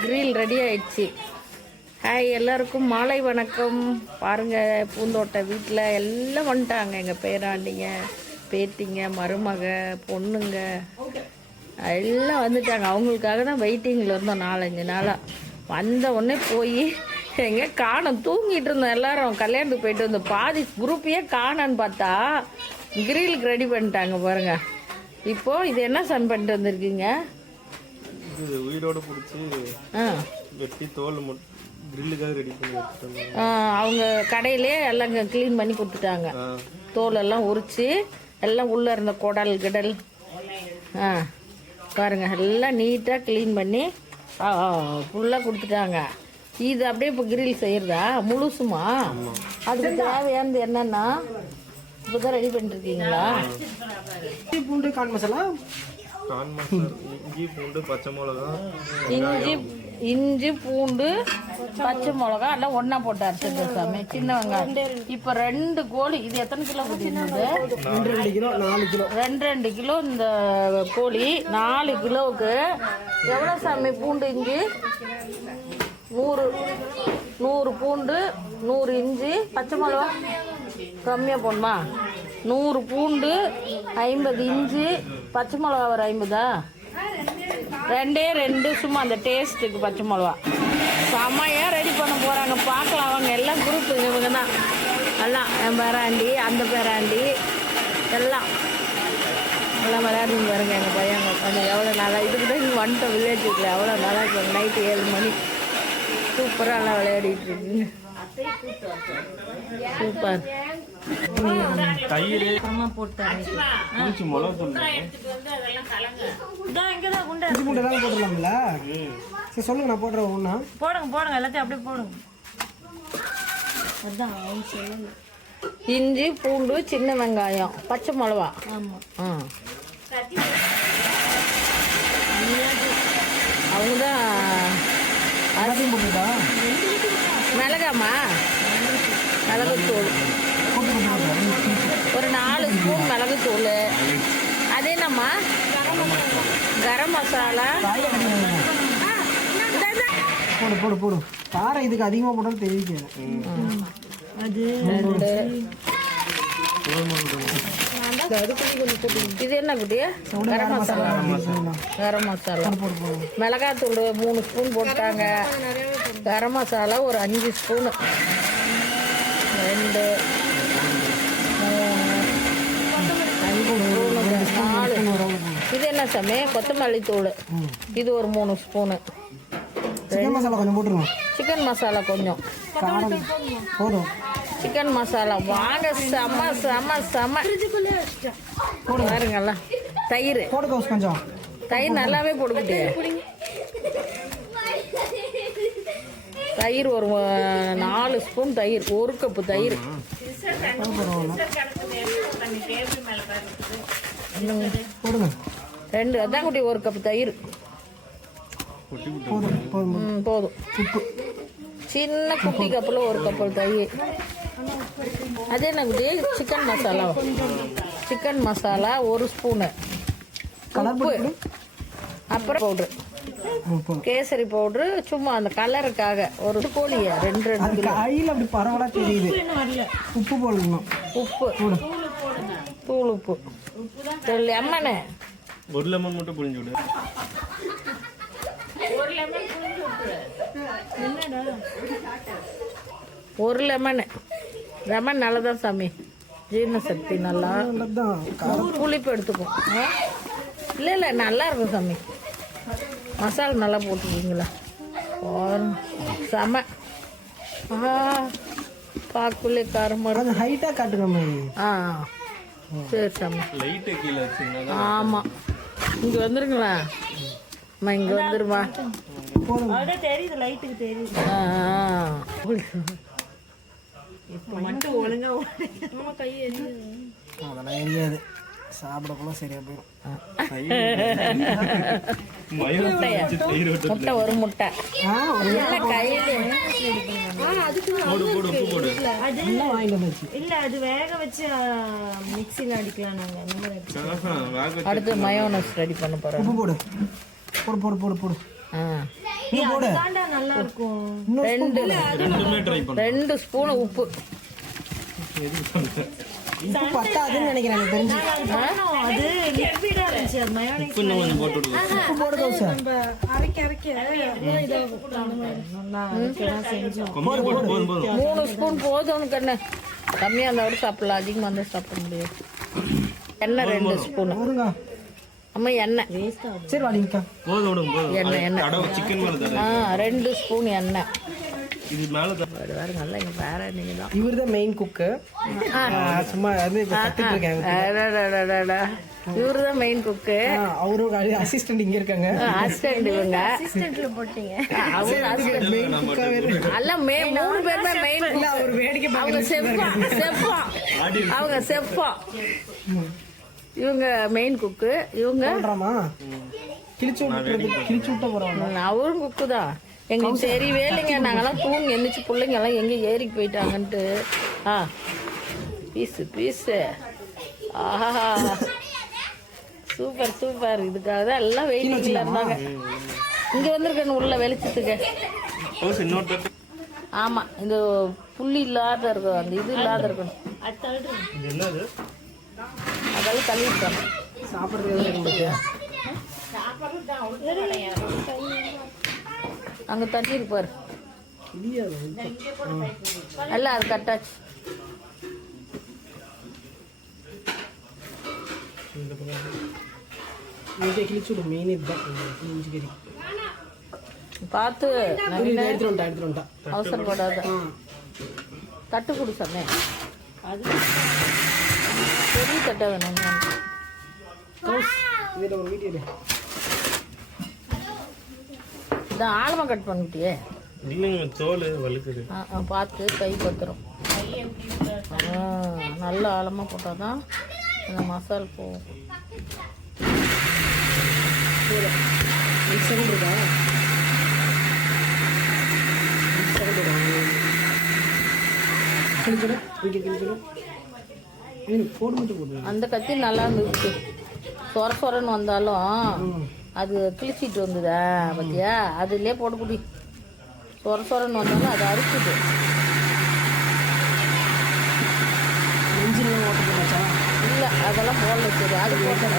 Grill ready ஆயிடுச்சு. Hi, எல்லாருக்கும் மாலை வணக்கம். பாருங்கள், பூந்தோட்ட வீட்டில் எல்லாம் வந்துட்டாங்க. எங்கள் பேராண்டிங்க, பேத்திங்க, மருமக, பொண்ணுங்க எல்லாம் வந்துட்டாங்க. அவங்களுக்காக தான் வெயிட்டிங்கில் இருந்தோம் 4-5 நாளாக. வந்த உடனே போய் எங்கே காணோம், தூங்கிட்டு இருந்தோம் எல்லாரும். கல்யாணத்துக்கு போயிட்டு வந்து பாதி குரூப்பையே காணோன்னு பார்த்தா கிரிலுக்கு ரெடி பண்ணிட்டாங்க பாருங்க. இப்போது இது என்ன சன் பண்ணிட்டு வந்திருக்கீங்க? இது உயிரோட பிடிச்சி வெட்டி தோல் கிரில்லுக்காக ரெடி பண்ணி வச்சுட்டாங்க. அவங்க கடையிலே எல்லாம் க்ளீன் பண்ணி கொடுத்துட்டாங்க. தோலெல்லாம் உரித்து எல்லாம் உள்ளே இருந்த குடல் கிடல் பாருங்க எல்லாம் நீட்டாக க்ளீன் பண்ணி ஃபுல்லாக கொடுத்துட்டாங்க. இது அப்படியே இப்போ கிரில் செய்கிறதா முழுசுமா? அதுக்கு தேவையானது என்னென்னா இப்போ தான் ரெடி பண்ணிருக்கீங்களா? பூண்டு கான் மசாலா, இஞ்சி பூண்டு பச்சை மிளகா, இஞ்சி பூண்டு பச்சை மிளகா எல்லாம் ஒன்றா போட்டு அரைச்சிட்டு சாமி. சின்ன வெங்காயம். இப்போ 2 கோழி. இது எத்தனை கிலோ கொடுத்துருந்தது? 2 கிலோ 4 கிலோ 2 கிலோ இந்த கோழி. 4 கிலோவுக்கு எவ்வளோ சாமி? பூண்டு இஞ்சி 100 பூண்டு, 100 இஞ்சி, பச்சை மிளகா கம்மியாக போடணுமா? 100 பூண்டு, 50 இஞ்சி, பச்சை மிளகா ஒரு 50. 2 சும்மா அந்த டேஸ்ட்டுக்கு பச்சை மிளகா. செம்மையாக ரெடி பண்ண போகிறாங்க. பார்க்கலாம் அவங்க. எல்லாம் குரூப்பு இவங்க தான் எல்லாம். என் பேராண்டி, அந்த பேராண்டி எல்லாம் விளையாடுங்க பாருங்க. எங்கள் பையங்க கொஞ்சம் எவ்வளோ நாளாக இதுக்கு தான் இங்கே வந்துட்டோம் வில்லேஜுக்குள்ள. எவ்வளோ நாளாக இப்போ நைட்டு 7 மணி சூப்பராக எல்லாம் விளையாடிட்டு இருக்குங்க. சூப்பர். தயிர் போட்டாங்க. இஞ்சி பூண்டு எல்லாம் போட்டுடலாம்ல? சரி சொல்லுங்க, நான் போடுறேன். ஒன்றா போடுங்க எல்லாத்தையும் அப்படியே போடுங்க. இஞ்சி பூண்டு, சின்ன வெங்காயம், பச்சை மிளகா. ஆமாம். அவங்க தான் அதையும் போட்டுட்டா மிளகாமா? மிளகுத்தூள் ஒரு 4 ஸ்பூன் மிளகுத்தூள். அது என்னம்மா? கரம் மசாலா. போடு. காரம் இதுக்கு அதிகமாக போட்டாலும் தெரிவிக்க. அது 2. இது என்ன குட்டி? கரம் மசாலா. கரம் மசாலா. மிளகாத்தூள் 3 ஸ்பூன் போட்டாங்க. கரம் மசாலா ஒரு 5 ஸ்பூனு. 2 3 5 4. இது என்ன சாமி? கொத்தமல்லி தூள். இது ஒரு 3 ஸ்பூனு. சிக்கன் மசாலா கொஞ்சம் போட்டுருவோம். சிக்கன் மசாலா கொஞ்சம் போதும். சிக்கன் மசாலா வாங்க. செம பாருங்கல்ல. தயிர் போடுங்க கொஞ்சம். தயிர் நல்லாவே போட்டுக்கிட்டு. தயிர் ஒரு 4 ஸ்பூன் தயிர். 1 கப்பு தயிர். போடுங்க 2. அதான் குட்டி 1 கப்பு தயிர் போதும். உப்பு சின்ன குட்டி கப்பில் 1 கப்பு தயிர். அது என்ன குட்டி? Chicken masala. Chicken masala 1 spoon. உப்பு, அப்புறம் பவுட்ரு, கேசரி பவுட்ரு சும்மா அந்த கலருக்காக. ஒரு கோழியை 2 கையில் அப்படி பரவலா தெரியுது. உப்பு போடணும். உப்பு, தூள் உப்பு. லெமனு 1 லெமன் மட்டும் புழிஞ்சு விடு. 1 லெமனு. லெமன் நல்லதான் சாமி, ஜீரண சக்தி நல்லா. புளிப்பு எடுத்துக்கும். இல்லை நல்லா இருக்கும் சாமி. மசாலா நல்லா போட்டுருக்கீங்களா? செம. பாக்குள்ளே காரமாக ஹைட்டாக காட்டுற மாதிரி. சரி சாமி. லைட்டை கீழே வச்சுருந்தா. ஆமாம், இங்கே வந்துருங்களா? இங்கே வந்துருமா? தெரியுது, லைட்டுக்கு தெரியுது. இப்போ மட்டும் ஒழுங்கா அதெல்லாம் எரியாது. சாப்பிடக்குள்ள சரியா போயிடும். முட்டை ஒரு முட்டை கையில இல்ல, அது வேக வச்சு மிக்ஸில அடிக்கலாம் நாங்க. அடுத்து மயோனஸ் ரெடி பண்ண போறோம். போடு போடு போடு போடு போடு. அதுதான்டா நல்லா இருக்கும். ரெண்டுமே ட்ரை பண்ணு. 2 ஸ்பூன் உப்பு. உப்பு பத்தாதுன்னு நினைக்கிறேன் எனக்கு தெரிஞ்சு. அது லிக்விடா இருந்துச்சு, அது மயோனைஸ் உப்பு இன்னும் கொஞ்சம் போட்டு விடுங்க. உப்பு போடு தோசை. கம்மியா போட்டு போதும். 3 ஸ்பூன் போதும் கண்ணு. கம்மியாக இருந்தால் கூட சாப்பிடலாம், அதிகமாக இருந்தால் சாப்பிட முடியாது. எண்ணெய் 2 ஸ்பூன். போடுங்க. அம்மா எண்ணெய். சரி வாடிங்கக்கா. போதும் விடுங்க போதும். எண்ணெய். தடவை சிக்கன் மேல தடவை. 2 ஸ்பூன் எண்ணெய். இது மேல தடவை. வேறு நல்லா இங்கே வேற நீங்கள் தான். இவர் தான் மெயின் குக்கு. சும்மா வந்து இப்போ கற்றுட்டு இருக்கேன். இவரு தான் மெயின் குக்கு. அவரும் அசிஸ்டன்ட் இங்க இருக்காங்க. அசிஸ்டன்ட் இவங்க. அவங்க மெயின் குக்கா வேற. அல்ல 3 பேருமே மெயின் இல்ல அவர் வேடிக்கை அவங்க செஃப்பா. அவங்க செஃப்பா. இவங்க மெயின் குக்கு. இவங்க சொல்றாமா கிழிச்சு விட்ட போறோம். அவரும் குக்கு தான். எங்களுக்கு தெரியவே இல்லைங்க. நாங்கெல்லாம் தூங்கி எந்திரிச்சு பிள்ளைங்க எல்லாம் எங்கே ஏறிக்கு போயிட்டாங்கன்ட்டு. பீஸு ஆஹா சூப்பர் சூப்பர். இதுக்காக தான் எல்லாம் வெயிட்டிங்கில் இருந்தாங்க. இங்கே வந்திருக்கேன் உள்ள வெளிச்சத்துக்கு. ஆமாம், இந்த புள்ளி இல்லாத இருக்கும், அந்த இது இல்லாத இருக்கணும். என்னது அதெல்லாம் தள்ளிவிட்டோம். சாப்பிட்றது அங்கே தண்ணி இருப்பார். அல்ல அது கட்டாச்சு. கிழிச்சு விடும். மெயின் இதுதான் இஞ்சி கறி. பார்த்து எடுத்துட்டா அவசரப்படாத. தட்டு கொடு சொன்னேன். அது பெரிய தட்டை வேணும். இதில் ஒரு வீடியோ இதான் ஆழமாக கட் பண்ணிட்டியே. இல்லைங்க தோல் வலிக்குது. பார்த்து கை பத்திரம். நல்ல ஆழமாக போட்டால் தான் அந்த மசால் போகும். அந்த கத்தி நல்லா இருந்துச்சு. சொரன்னு வந்தாலும் அது கிழிச்சிட்டு வந்ததா பத்தியா? அதுலேயே போட்டு குடி. சொரன்னு வந்தாலும் அது அறுக்குது. இல்லை அதெல்லாம் போடல. சரி அது போட்டேன்.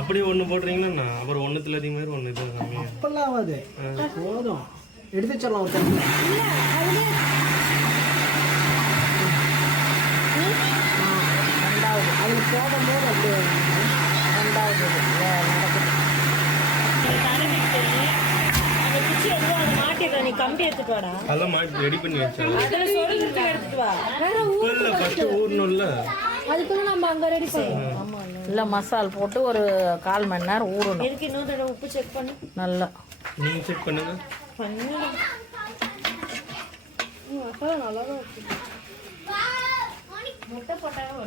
அப்படி ஒன்று போடுறீங்கன்னா அப்புறம் ஒன்றுத்துல அதிக மாதிரி ஒன்று இது கம்மியாக அப்பெல்லாம் ஆகாது. போதும் எடுத்து வச்சிடலாம் ஒரு தண்ணி. அதில் போடும்போது அப்படியே 2வது மாட்டிடுறேன். நீ கம்பி எடுத்துட்டு வாடா. அதெல்லாம் மாட்டி ரெடி பண்ணி வச்சாங்க. அதில் சொல்லிட்டு எடுத்துட்டு வா. இல்லை ஃபஸ்ட்டு ஊறணும்ல. அதுக்குள்ள நம்ம அங்கே ரெடி பண்ணுவோம். இல்லை மசால் போட்டு ஒரு 1/4 மணி நேரம் ஊறணும். எனக்கு இன்னொரு தடவை உப்பு செக் பண்ணு. நல்லா நீங்கள் செக் பண்ணுங்க. நல்லா தான் இருக்கு. முட்டை போட்டாலும்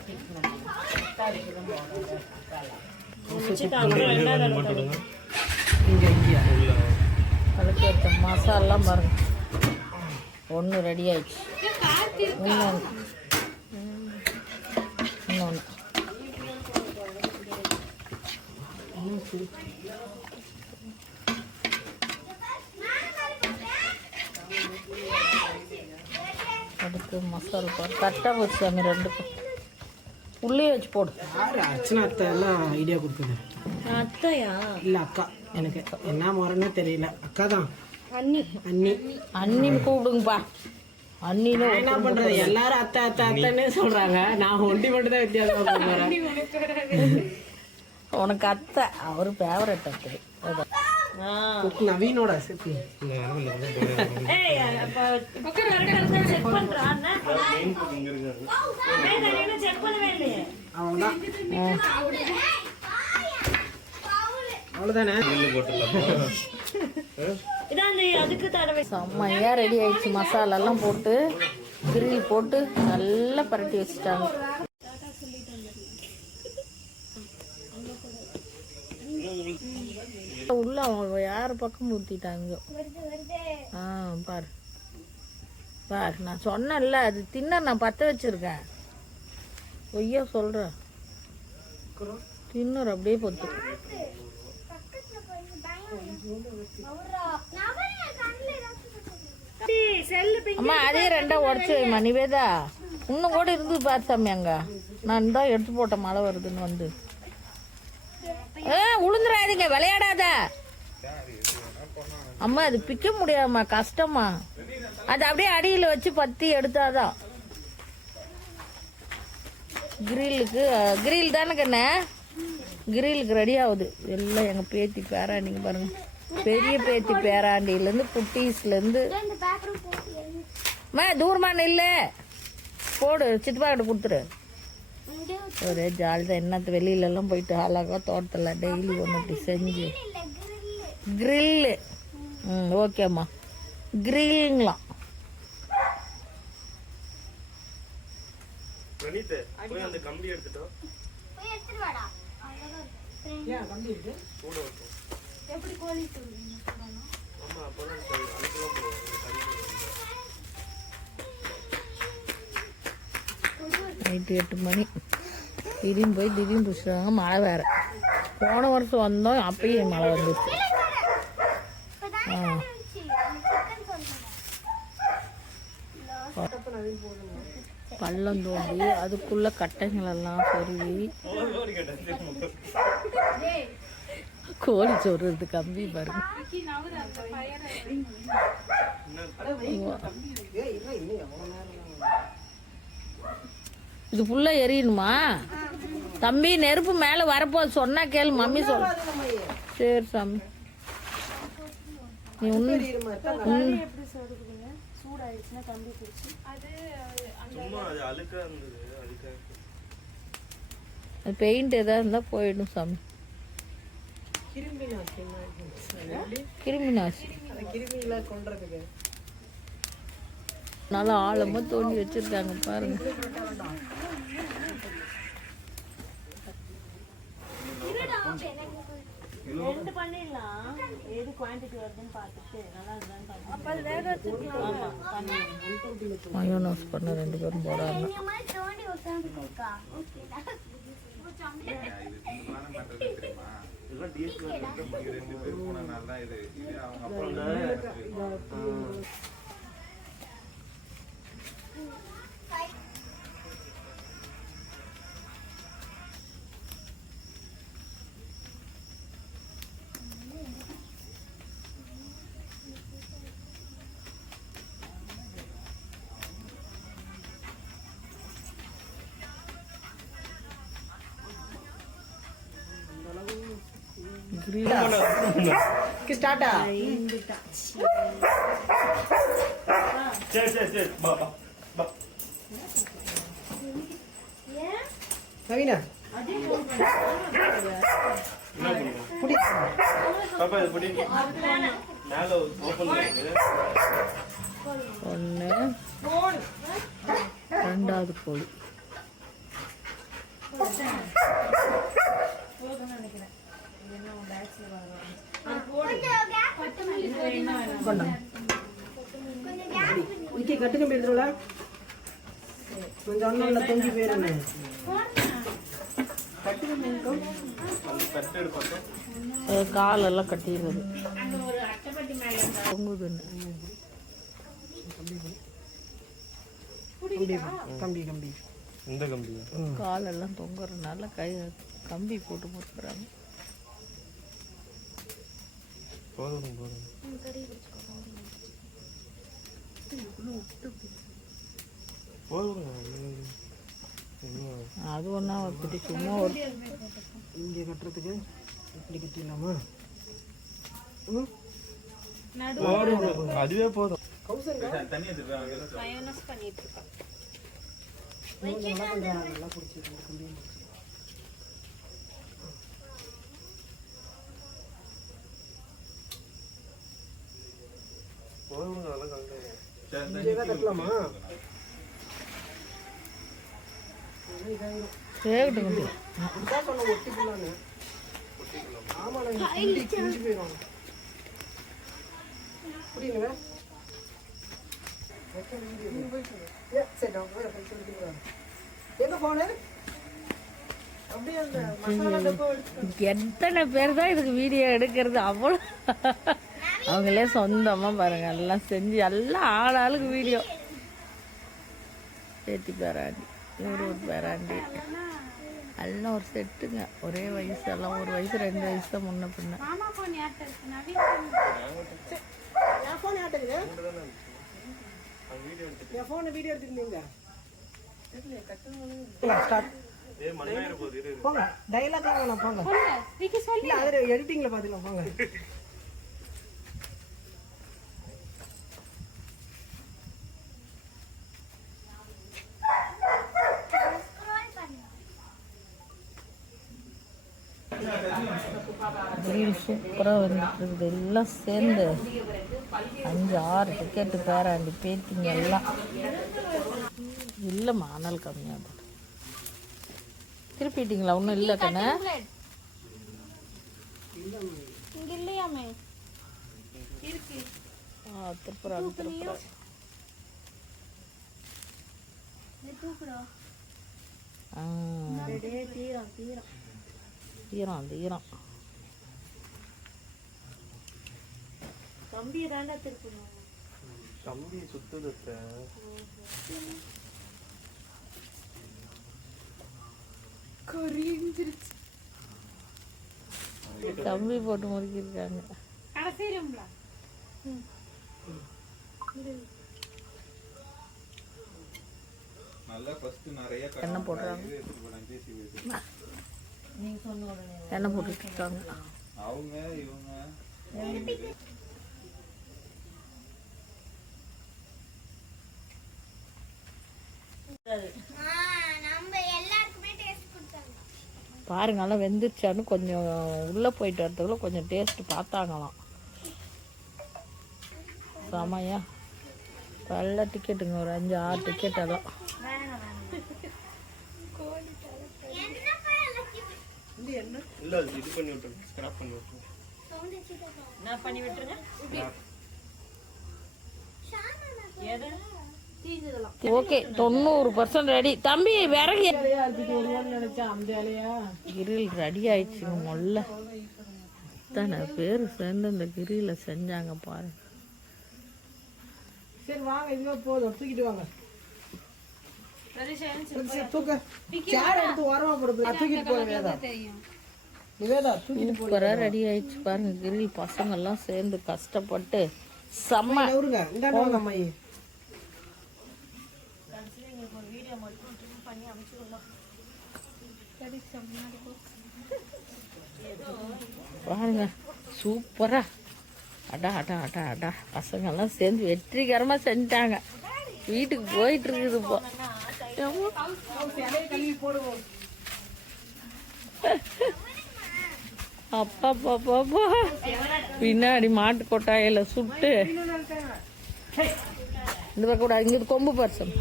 அதுக்கு மசாலாம் பாருங்க. 1 ரெடி ஆயிடுச்சு. இன்னொன்று அடுத்து மசாலா பாரு. கரெக்டாக போச்சு சாமி. 2க்கும் உள்ளே வச்சு போடு. அர்ச்சனா அத்தை எல்லாம் ஐடியா கொடுக்குது. அத்தையா? இல்லை அக்கா. எனக்கு என்ன முறைன்னே தெரியல. அக்கா தான். அண்ணின்னு கூப்பிடுங்கப்பா. அண்ணின்னு என்ன பண்றது? எல்லாரும் அத்தை அத்தை அத்தைன்னே சொல்றாங்க. நான் ஒண்டி மட்டும் தான் வித்தியாசம் சொல்றேன். உனக்கு அத்தை, அவரு ஃபேவரட் அத்தை. நவீனோட சேர்த்து அவ்வளோதானே. செம்மையா ரெடி ஆயிடுச்சு. மசாலெல்லாம் போட்டு கிரில் போட்டு நல்லா பரட்டி வச்சுட்டாங்க. ஃபுல்லாக அவங்க யார் பக்கம் ஊற்றிட்டாங்க. ஆ பாரு பாரு, நான் சொன்னேன்ல அது தின்ன நான் பற்ற வச்சுருக்கேன். பொய்யா சொல்கிறேன், தின்னுற அப்படியே பொத்து. அம்மா அதே ரெண்டா உடச்சி வைமா நிவேதா. இன்னும் கூட இருந்து பாரு சாமி அங்க. நான் தான் எடுத்து போட்டேன் மழை வருதுன்னு வந்து. உளுந்துடாதீங்க, விளையாடாத அம்மா. அது பிக்க முடியாதும்மா, கஷ்டமா. அது அப்படியே அடியில் வச்சு பத்தி எடுத்தாதான் கிரில்லுக்கு. கிரில் தானே கண்ணே, கிரிலுக்கு ரெடி ஆகுது எல்லாம். எங்கள் பேத்தி பேராண்டிங்க பாருங்க, பெரிய பேத்தி பேராண்டிலேருந்து குட்டீஸ்லேருந்து. தூரமான இல்லை போடு, சித்தப்பா கிட்ட கொடுத்துரு. ஒரே ஜாலி தான். என்னத்து வெளியிலலாம் போயிட்டு அழகாக தோட்டத்தில் டெய்லி ஒன்று இப்படி செஞ்சு. கிரில்லு, ஓகேம்மா, கிரில்லுங்களாம். அந்த கம்பி எடுத்துட்டோம். நைட்டு 8 மணி திடீர்னு போய் திடீர்னு பிடிச்சிட்டாங்க. மழை வேற. போன வருஷம் வந்தோம், அப்பயும் மழை வந்துச்சு. பள்ளம் தோண்டி அதுக்குள்ள கட்டைங்களெல்லாம் சொருவி கோழி சொல்றது கம்பி பாருங்க. இது ஃபுல்லா எரியணுமா தம்பி? நெருப்பு மேல வரப்போது, சொன்னா கேளு மம்மி சொல்ல. சரி சாமி, நீ பெயிண்ட் ஏதாவது இருந்தா போயிடும் சாமி. கிருமி நாசி நல்லா ஆழமா தோண்டி வச்சிருக்காங்க பாருங்க. மயோனஸ் பண்ண 2 பேரும் போடாங்க. ஸ்டார்ட்டா? சரி சரி சரி, பா பா. நவீனா புடி பாப்பா இது புடி. மேல ஓபன் பண்ணுங்க. 1 2வது கோழி. கட்டு கம்பி எடுத்துடா. கொஞ்சம் அண்ணா தொங்கி போயிருங்க. காலெல்லாம் கட்டிடுறது தொங்குதுன்னு. கம்பி கம்பி இந்த கம்பி காலெல்லாம் தொங்குறதுனால கம்பி போட்டு முறுக்குறாங்க. போதும் போதும். அது ஒன்றா வச்சுட்டு சும்மா ஒரு இங்கே கட்டுறதுக்கு இப்படி கட்டிடலாமா? அதுவே போதும். நல்லா பிடிச்சி கட்டலாமா? வேகட்டும். ஒட்டிக்கலான்னு ஆமா நான் கிழிஞ்சு போயிடும். புரியுங்களா? சரி நான் எங்க போனேன் அப்படியே அந்த மசாலா டப்பா எத்தனை பேர் தான் இதுக்கு வீடியோ எடுக்கிறது? அவ்வளோ அவங்களே சொந்தமாக பாருங்க எல்லாம் செஞ்சு எல்லாம் ஆளாளுக்கு வீடியோ. பேத்தி பேராண்டி, இவர் ஒரு பேராண்டி, எல்லாம் ஒரு செட்டுங்க. ஒரே வயசு, எல்லாம் ஒரு வயசு 2 வயசு தான் முன்ன பின்ன. என் ஃபோன் ஆட்டுங்க. என் ஃபோன் வீடியோ எடுத்துருந்தீங்க. போங்க டைலாக் வேணாம் போங்க. இல்ல அது எடிட்டிங்ல பாத்துக்கலாம் போங்க. சூப்பராக வந்துட்டு எல்லாம் சேர்ந்து 5-6 டிக்கெட்டு பேராண்டி பேத்திங்க எல்லாம். இல்லைம்மா ஆனால் கம்மியாக போட்டு திருப்பிட்டீங்களா? ஒன்றும் இல்லை கண்ணே. திருப்புறாங்க தீரம் தீரம் கம்பியை தாண்டா திருப்பணும். கம்பி சுத்துது. கம்பி போட்டு முறுக்கிருக்காங்க. எண்ணெய் போடுறாங்க, எண்ணெய் போட்டுட்டு இருக்காங்க அவங்க இவங்க. பாருங்க எல்லாம் வெந்துருச்சான்னு கொஞ்சம் உள்ளே போயிட்டு வரதுக்குள்ள கொஞ்சம் டேஸ்ட் பார்த்தாங்களாம். செமையா நல்ல டிக்கெட்டுங்க, ஒரு 5-6 டிக்கெட் எல்லாம். இல்ல இது பண்ணி விட்டுருங்க, ஸ்கிராப் பண்ணி விட்டுருங்க. நான் பண்ணி விட்டுருங்க. Okay 90% ready. தம்பி விறகு கிரில் ரெடி ஆயிடுச்சுங்க. மொல்ல இத்தனை பேர் சேர்ந்து இந்த கிரில செஞ்சாங்க பாருங்க. சரி வாங்க, இதுவே போதும், தூக்கிட்டு வாங்க. தூக்க சேர் எடுத்து ஓரமா போடு, தூக்கிட்டு போங்க. நிவேதா தூக்கிட்டு சூப்பராக ரெடி ஆயிடுச்சு பாருங்க. கிரில் பசங்க எல்லாம் சேர்ந்து கஷ்டப்பட்டு செம்ம. அவருங்க இந்தாண்ட வாங்க அம்மாயி. பாருங்க சூப்பரா அடா அடா அடா அடா பசங்கெல்லாம் சேர்ந்து வெற்றிகரமாக செஞ்சிட்டாங்க. வீட்டுக்கு போயிட்டு இருக்குது இப்போ. அப்பா பாப்பா பின்னாடி மாட்டு கொட்டாயில சுட்டு இந்த பக்கம் கூட இங்கே கொம்பு பரிசம்.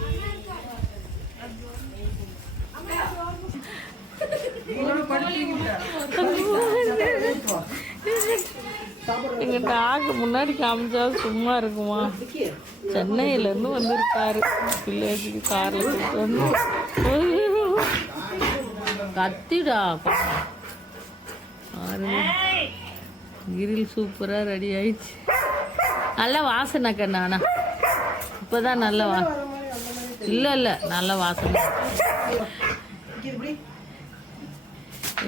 எங்க டாக்கு முன்னாடி காமிச்சா சும்மா இருக்குமா? சென்னையில இருந்து வந்திருக்காரு வில்லேஜுக்கு கார்ல கூப்பிட்டு வந்து. கத்திடா கிரில் சூப்பரா ரெடி ஆயிடுச்சு. நல்ல வாசனை கண்ணானா இப்பதான் நல்ல இல்ல நல்ல வாசனை.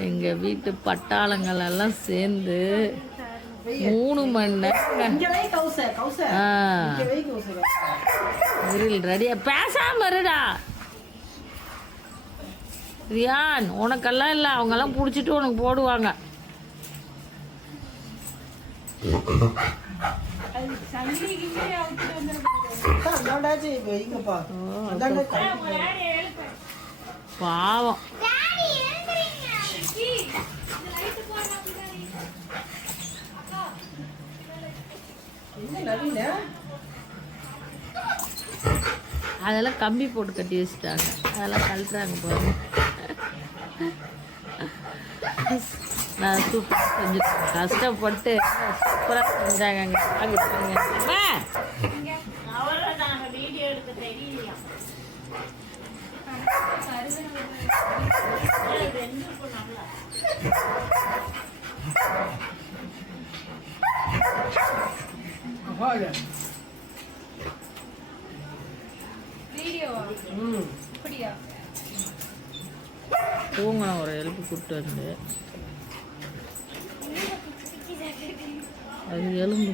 எங்க வீட்டு பட்டாளங்கள் எல்லாம் சேர்ந்து 3 மணி நேரம் கிரில் ரெடியா. பேசாம இருடா ரியான், உனக்கெல்லாம் இல்லை, அவங்கெல்லாம் பிடிச்சிட்டு உனக்கு போடுவாங்க. பாவம் அதெல்லாம் கம்பி போட்டு கட்டி வச்சுட்டாங்க, அதெல்லாம் கழட்டுறாங்க பாருங்க. நான் சூப்பராக செஞ்சுருக்கேன். கஷ்டப்பட்டு சூப்பராக செஞ்சாங்க அங்கே அம்மா. வீடியோ எடுக்க தெரியலையா தூங்கணும் ஒரு எழுப்பு கூப்பிட்டு வந்து அது எலும்பு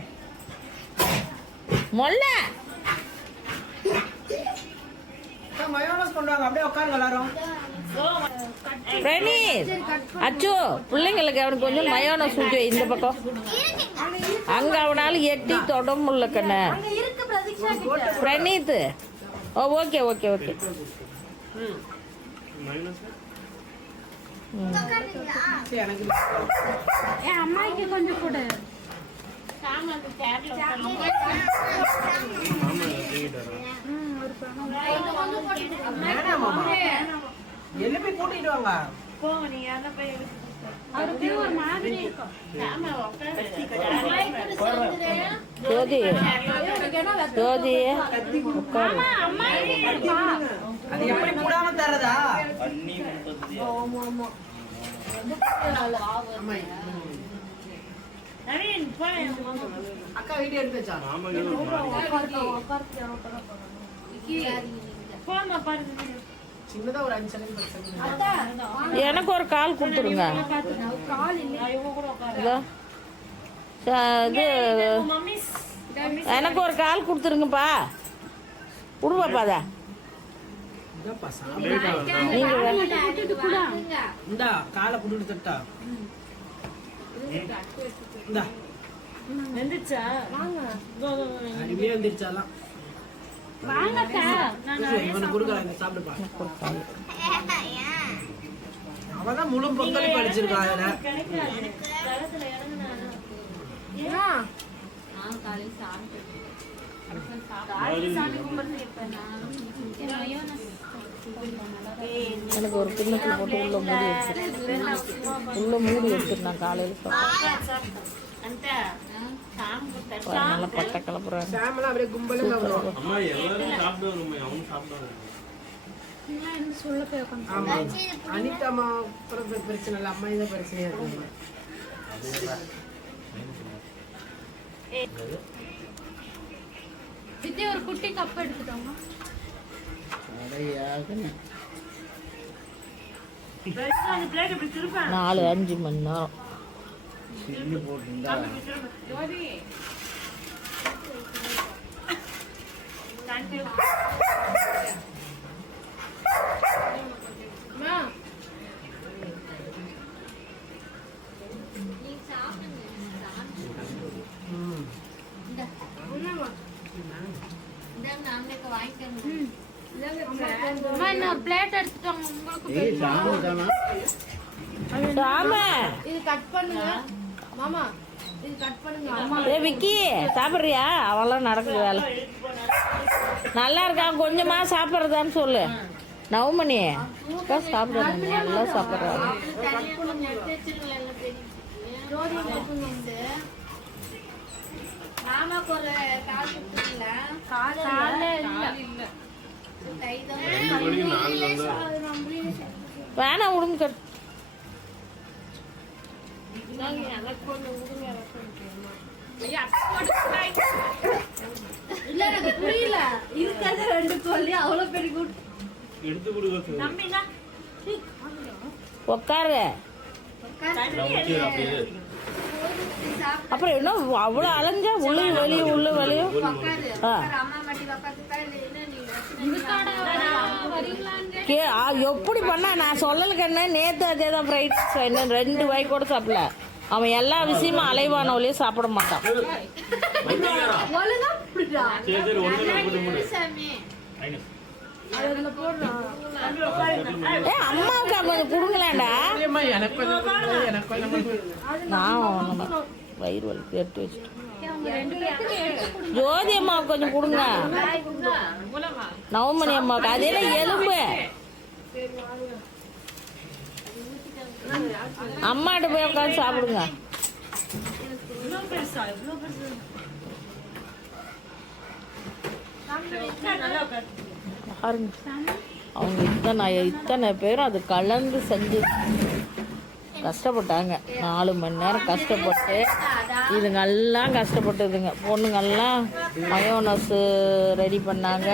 மொல்ல மயோனஸ் கொண்டு வாங்க, அப்படியே உட்காருங்க எல்லாரும். பிரணீத் அச்சோ பிள்ளைங்களுக்கு அவனுக்கு கொஞ்சம் மயோனஸ் ஊற்றி வை இந்த பக்கம். அங்கே அவனாலும் எட்டி தொட முடியல கண்ணு. பிரணீத் ஓ ஓகே ஓகே ஓகே. சரி, எனக்கு அம்மாக்கு கொஞ்சம் கூட வேணாமாம்மா. எழுப்பி கூட்டிட்டு வாங்க. அவருக்கு ஒரு மாதிரி இருக்கும். ஜோதி ஜோதி உட்காரு. அது எப்படி கூடாம தர்றதா? பண்ணி முப்பத்தி ஆமா. அக்கா வீடியோ எடுத்து வச்சா? சின்னதா ஒரு 5 செகண்ட் 10 செகண்ட். எனக்கு ஒரு கால் கொடுத்துருங்க. இதோ. இது எனக்கு ஒரு கால் கொடுத்துருங்கப்பா. விடுவாப்பா அதை இதாப்பா சாமி. நீங்கள் இந்தா காலை புடிட்டு தட்டா. இந்தா அருமையா வந்துருச்சாலாம். இவனுக்கு கொடுக்கலாம், இதை சாப்பிடுப்பா. அவதான் முழு பொங்கல் படிச்சிருக்கா அதுல. எனக்கு ஒரு கிண்ணத்தில் போட்டு உள்ள மூடி வச்சிருந்தேன் காலையில் நல்லா பட்டை கிளப்புறாங்க. சாமெல்லாம் அப்படியே கும்பலுங்க வரும். அம்மா எல்லாரும் சாப்பிடுவாங்க, அவங்க சாப்பிடுவாங்க. ஆமா, அனிதா அம்மா பிரச்சனை இல்லை, அம்மா இதான் பிரச்சனையா இருக்குங்க. ஒரு குட்டி கப் எடுத்துட்டோங்க. 4-5 மணி நேரம் பிளேட் எடுத்துட்டோங்க உங்களுக்கு. இது கட் பண்ணுங்க மாமா, இது கட் பண்ணுங்க. விக்கி சாப்பிட்றியா? அவெல்லாம் நடக்குது வேலை. நல்லா இருக்கான், கொஞ்சமா சாப்பிட்றதான்னு சொல்லு. நவமணி சாப்பிட்றாங்க, நல்லா சாப்பிட்றாங்க. மாமாக்கு ஒரு கால் கொடுத்தீங்களா? கால இல்ல. வேணா விடுங்க. இல்ல எனக்கு புரியல. இருக்கிறது 2 கோழி, அவ்வளவு பெரிய கூட்டு எடுத்து கொடுக்க உட்காரு. அப்புறம் என்ன அவ்வளோ அலைஞ்சா உள்ள வெளியே உள்ள வெளியும். எப்படி பண்ணா நான் சொல்லலுக்கண்ணே. நேற்று அதே தான் ஃப்ரைட் ரைஸ் 2 வாய் கூட சாப்பிடல. அவன் எல்லா விஷயமும் அலைவானவளையும் சாப்பிட மாட்டான். அம்மாவுக்கு கொஞ்சம் கொடுங்களாண்டா. நான் வயிறு வலி எடுத்து வச்சுட்டு ஜோதி அம்மாவுக்கு கொஞ்சம் கொடுங்க. நவமணி அம்மாவுக்கு அதெல்லாம் எலும்பு. அம்மாட்ட போய் உட்காந்து சாப்பிடுங்க. பாருங்க, அவங்க இத்தனை பேரும் அது கலந்து செஞ்சு கஷ்டப்பட்டாங்க. 4 மணி நேரம் கஷ்டப்பட்டு இதுங்கெல்லாம் கஷ்டப்பட்டுதுங்க. பொண்ணுங்கெல்லாம் மயோனஸ் ரெடி பண்ணாங்க.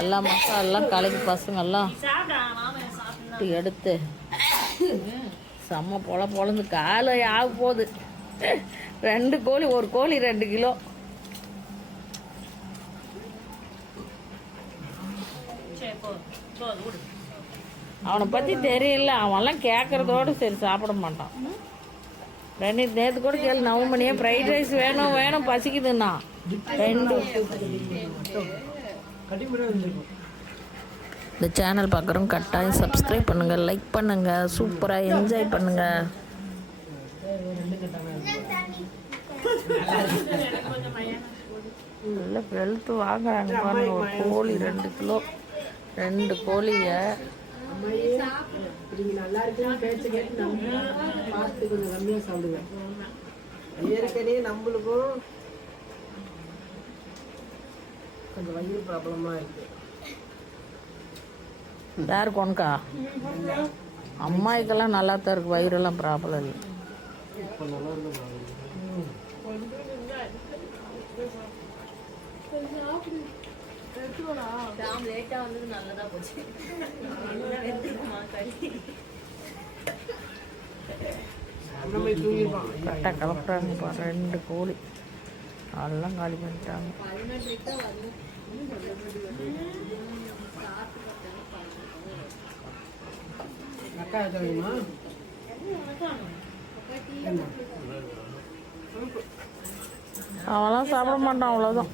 எல்லாம் மசாலெல்லாம் கலக்கி பசங்கெல்லாம் எடுத்து செம்ம பொழந்து காலை ஆக போகுது. 2 கோழி, ஒரு கோழி 2 கிலோ. அவனை பற்றி தெரியல. அவன்லாம் கேட்குறதோடு சரி சாப்பிட மாட்டான். நேற்று கூட கேள்வி 9 மணியே ஃப்ரைட் ரைஸ் வேணும் பசிக்குதுண்ணா. 2 இந்த சேனல் பார்க்குறோம் கட்டாயம் சப்ஸ்கிரைப் பண்ணுங்கள், லைக் பண்ணுங்கள், சூப்பராக என்ஜாய் பண்ணுங்கள். நல்ல வெளுத்து வாங்குறாங்க பாருங்க. ஒரு கோழி 2 கிலோ. 2 கோழியை நீங்கள் நல்லா இருக்குன்னு பேச்சு கேட்டு நம்ம பார்த்து கொஞ்சம் கம்மியாக சாப்பிடுங்க. ஏற்கனவே நம்மளுக்கும் கொஞ்சம் வயிறு ப்ராப்ளமாக இருக்குது. யாருக்கு உனக்கா? அம்மாய்க்கெல்லாம் நல்லா தான் இருக்கு, வயிறெல்லாம் ப்ராப்ளம் இல்லை. கரெக்டாக கலப்புறாங்கப்பா. 2 கோழி அதெல்லாம் காலி பண்ணிட்டாங்க. அக்கா தெரியுமா? அவெல்லாம் சாப்பிட மாட்டான், அவ்வளோதான்.